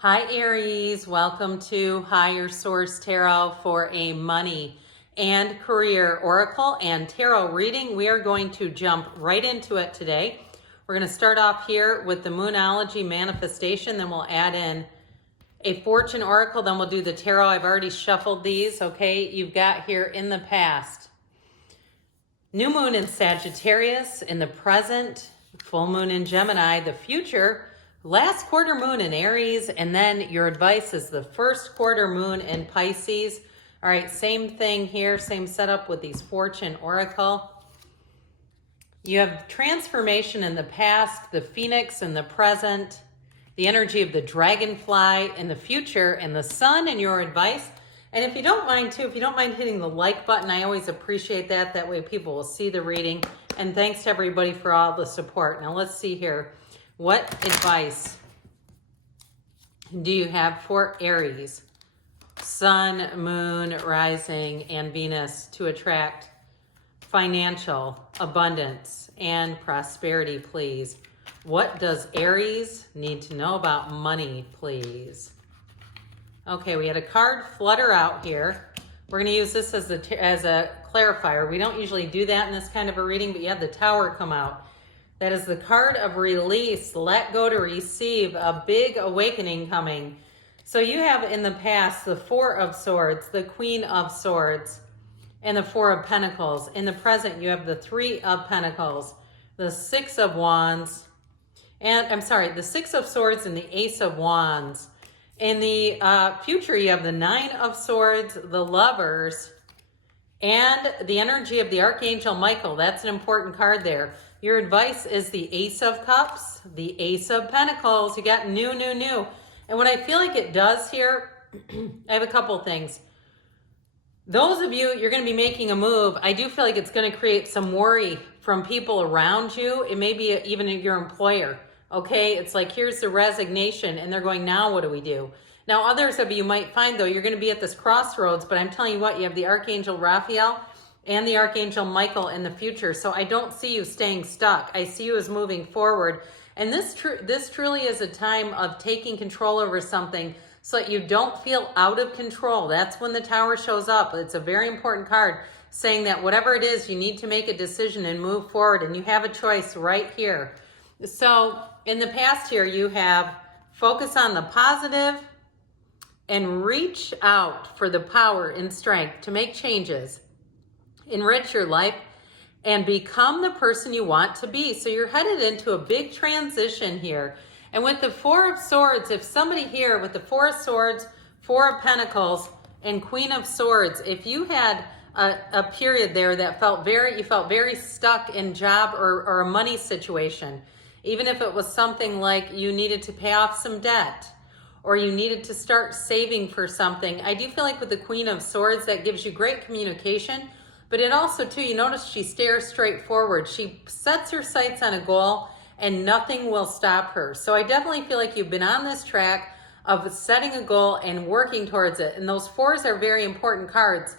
Hi Aries, welcome to Higher Source Tarot for a money and career oracle and tarot reading. We are going to jump right into it today. We're going to start off here with the Moonology manifestation, then we'll add in a fortune oracle, then we'll do the tarot. I've already shuffled these, okay? You've got here in the past, new moon in Sagittarius, in the present, full moon in Gemini, the future, last quarter moon in Aries, and then your advice is the first quarter moon in Pisces. All right, same thing here, same setup with these fortune oracle. You have transformation in the past, the phoenix in the present, the energy of the dragonfly in the future, and the sun in your advice. And if you don't mind too, if you don't mind hitting the like button, I always appreciate that. That way people will see the reading. And thanks to everybody for all the support. Now let's see here. What advice do you have for Aries, sun, moon, rising, and Venus to attract financial abundance and prosperity, please? What does Aries need to know about money, please? Okay, we had a card flutter out here. We're going to use this as a clarifier. We don't usually do that in this kind of a reading, but you had the Tower come out. That is the card of release, let go to receive, a big awakening coming. So you have in the past the Four of Swords, the Queen of Swords, and the Four of Pentacles. In the present, you have the Three of Pentacles, the Six of Wands, the Six of Swords and the Ace of Wands. In the future, you have the Nine of Swords, the Lovers, and the energy of the Archangel Michael. That's an important card there. Your advice is the Ace of Cups, the Ace of Pentacles. You got new. And what I feel like it does here, I have a couple things. Those of you, you're going to be making a move. I do feel like it's going to create some worry from people around you. It may be even your employer. Okay, it's like, here's the resignation, and they're going, now what do we do? Now, others of you might find, though, you're going to be at this crossroads, but I'm telling you what, you have the Archangel Raphael and the Archangel Michael in the future. So I don't see you staying stuck. I see you as moving forward. And this truly is a time of taking control over something so that you don't feel out of control. That's when the Tower shows up. It's a very important card saying that whatever it is, you need to make a decision and move forward, and you have a choice right here. So in the past here, you have focus on the positive and reach out for the power and strength to make changes, enrich your life, and become the person you want to be. So you're headed into a big transition here. And with the Four of Swords, if somebody here with the Four of Swords, Four of Pentacles, and Queen of Swords, if you had a period there that you felt very stuck in job or a money situation, even if it was something like you needed to pay off some debt or you needed to start saving for something, I do feel like with the Queen of Swords, that gives you great communication. But it also, too, you notice she stares straight forward. She sets her sights on a goal and nothing will stop her. So I definitely feel like you've been on this track of setting a goal and working towards it. And those fours are very important cards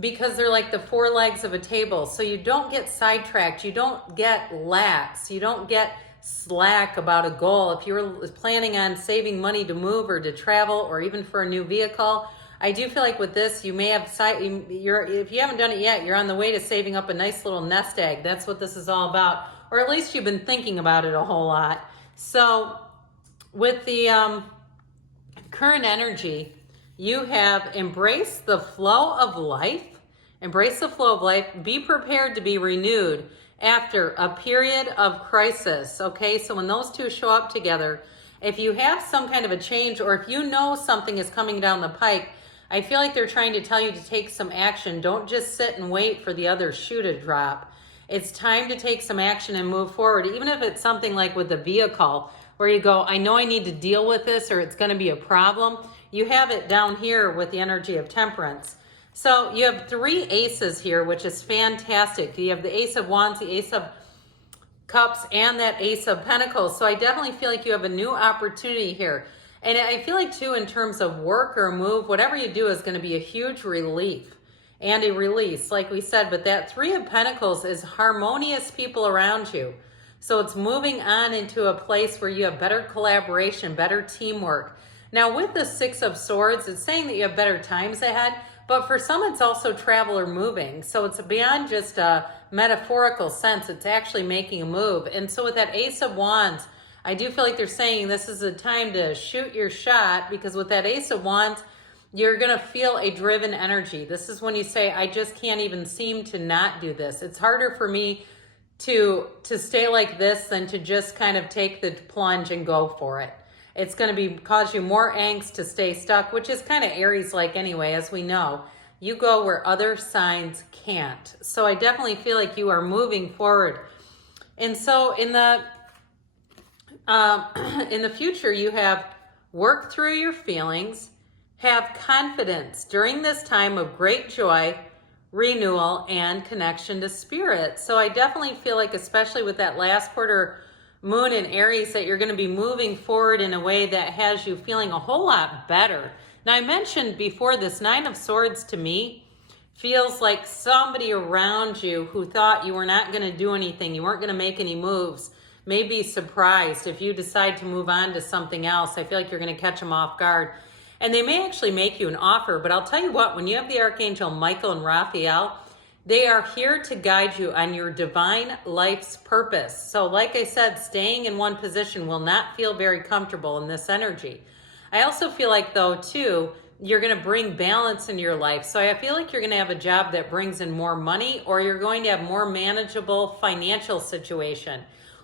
because they're like the four legs of a table. So you don't get sidetracked. You don't get lax. You don't get slack about a goal. If you're planning on saving money to move or to travel or even for a new vehicle, I do feel like with this, you may have, if you haven't done it yet, you're on the way to saving up a nice little nest egg. That's what this is all about. Or at least you've been thinking about it a whole lot. So with the current energy, you have embraced the flow of life. Embrace the flow of life. Be prepared to be renewed after a period of crisis. Okay, so when those two show up together, if you have some kind of a change or if you know something is coming down the pike, I feel like they're trying to tell you to take some action. Don't just sit and wait for the other shoe to drop. It's time to take some action and move forward. Even if it's something like with the vehicle where you go, I know I need to deal with this or it's going to be a problem. You have it down here with the energy of Temperance. So you have three aces here, which is fantastic. You have the Ace of Wands, the Ace of Cups, and that Ace of Pentacles. So I definitely feel like you have a new opportunity here. And I feel like, too, in terms of work or move, whatever you do is going to be a huge relief and a release, like we said. But that Three of Pentacles is harmonious people around you. So it's moving on into a place where you have better collaboration, better teamwork, Now with the Six of Swords, it's saying that you have better times ahead, but for some it's also travel or moving. So it's beyond just a metaphorical sense, it's actually making a move. And so with that Ace of Wands, I do feel like they're saying this is a time to shoot your shot, because with that Ace of Wands, you're going to feel a driven energy. This is when you say, I just can't even seem to not do this. It's harder for me to stay like this than to just kind of take the plunge and go for it. It's going to cause you more angst to stay stuck, which is kind of Aries like anyway, as we know. You go where other signs can't. So I definitely feel like you are moving forward. And so in the future, you have work through your feelings, have confidence during this time of great joy, renewal, and connection to spirit. So I definitely feel like, especially with that last quarter moon in Aries, that you're going to be moving forward in a way that has you feeling a whole lot better. Now, I mentioned before, this Nine of Swords to me feels like somebody around you who thought you were not going to do anything, you weren't going to make any moves, may be surprised if you decide to move on to something else. I feel like you're going to catch them off guard. And they may actually make you an offer, but I'll tell you what, when you have the Archangel Michael and Raphael, they are here to guide you on your divine life's purpose. So like I said, staying in one position will not feel very comfortable in this energy. I also feel like, though, too, you're going to bring balance in your life. So I feel like you're going to have a job that brings in more money, or you're going to have more manageable financial situation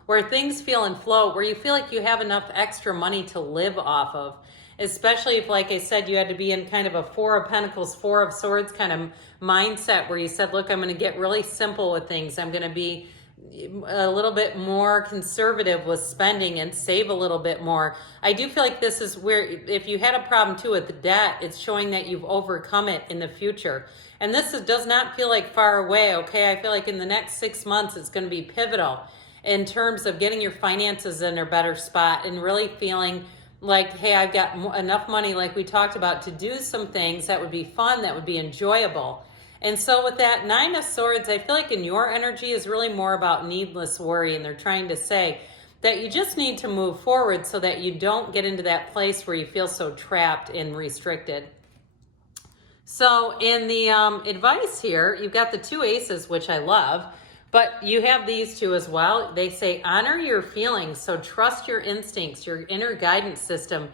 where things feel in flow, where you feel like you have enough extra money to live off of. Especially if, like I said, you had to be in kind of a Four of Pentacles, Four of Swords kind of mindset where you said, look, I'm going to get really simple with things. I'm going to be a little bit more conservative with spending and save a little bit more. I do feel like this is where, if you had a problem too with the debt, it's showing that you've overcome it in the future. And this does not feel like far away, okay? I feel like in the next 6 months, it's going to be pivotal in terms of getting your finances in a better spot and really feeling like, hey, I've got enough money, like we talked about, to do some things that would be fun, that would be enjoyable. And so with that Nine of Swords, I feel like in your energy is really more about needless worry. And they're trying to say that you just need to move forward so that you don't get into that place where you feel so trapped and restricted. So in the advice here, you've got the two aces, which I love. But you have these two as well. They say, honor your feelings. So trust your instincts, your inner guidance system.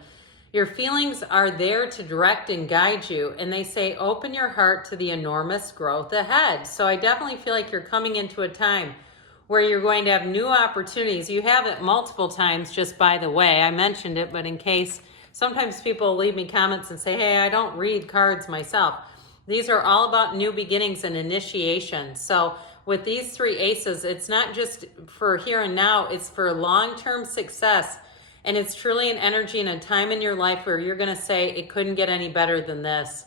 Your feelings are there to direct and guide you. And they say, open your heart to the enormous growth ahead. So I definitely feel like you're coming into a time where you're going to have new opportunities. You have it multiple times, just by the way. I mentioned it, but in case, sometimes people leave me comments and say, hey, I don't read cards myself. These are all about new beginnings and initiation. So with these three aces, it's not just for here and now, it's for long-term success. And it's truly an energy and a time in your life where you're going to say, it couldn't get any better than this.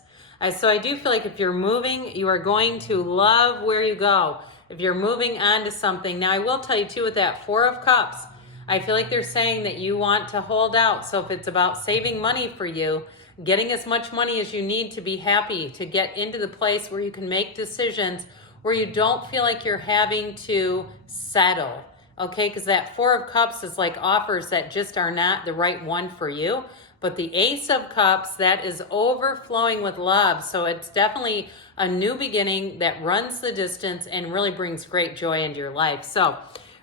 So I do feel like if you're moving, you are going to love where you go. If you're moving on to something. Now, I will tell you too, with that Four of Cups, I feel like they're saying that you want to hold out. So if it's about saving money for you, getting as much money as you need to be happy, to get into the place where you can make decisions where you don't feel like you're having to settle, okay? Because that Four of Cups is like offers that just are not the right one for you. But the Ace of Cups, that is overflowing with love. So it's definitely a new beginning that runs the distance and really brings great joy into your life. So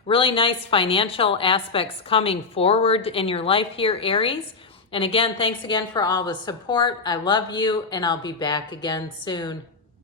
really nice financial aspects coming forward in your life here, Aries. And again, thanks again for all the support. I love you, and I'll be back again soon.